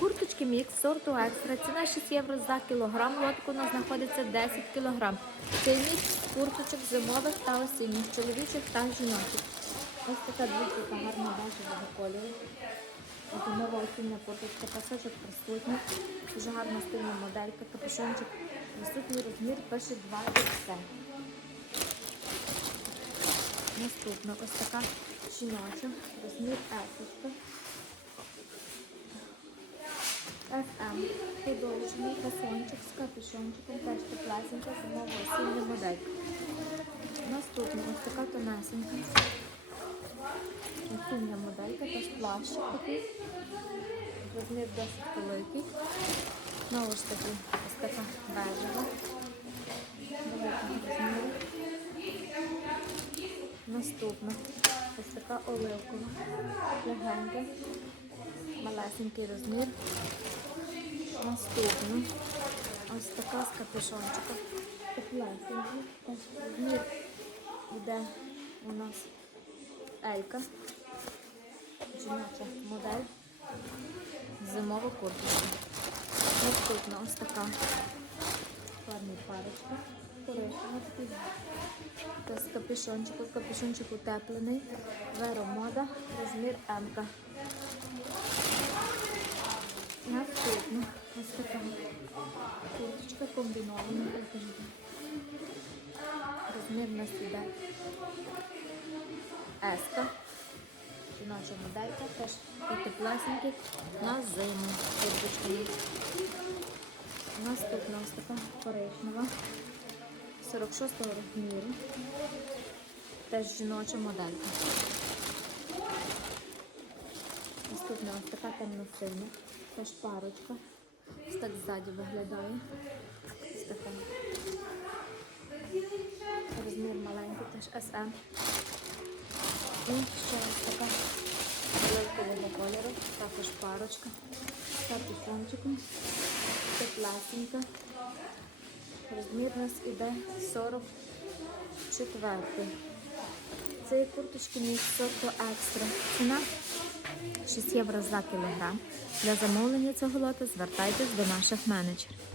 Курточки мікс сорту екстра. Ціна 6 євро за кілограм. Лотку у нас знаходиться 10 кілограм. Цей мікс курточок зимових та осінніх, чоловічих та жіночих. Ось така двійка гарна бежевого кольору. Зимова осіння курточка, пасочок присутній. Дуже гарна стильна моделька, капюшончик. Присутній розмір пише 2 все. Наступна ось така жіноча, розмір есочка. З капюшончиком, теж теплесенька, зимова осіння модель. Наступна ось така тонесенька. Осіння моделька, теж плащик такий. Розмір досить великий. Знову ж таки, ось така бежева. Наступна ось така оливкова. Легенька. Малесенький розмір. Наступна ось така з капюшончиком. Йде у нас Елька. Жіноча модель. Зимова курточка. Наступна ось така складна парочка. Та з капюшончику. Капюшончик утеплений. Веромода. Розмір М. Така курточка комбінована. покажіть. Розмір на іде Еска. Жіноча моделька теж і теплесенький на зиму курточками. Наступна ось така коричнева 46-го розміру. Теж жіноча моделька. Наступна ось така темно-синя. Теж парочка. Ось так ззаді виглядає. Розмір маленький, теж SM. І ще ось така великого кольору, також парочка. З капюшончиком. Теплесенька. Розмір у нас іде 44. Це є курточки мій сорто екстра. Ціна 6 євро за кілограм. Для замовлення цього лота звертайтесь до наших менеджерів.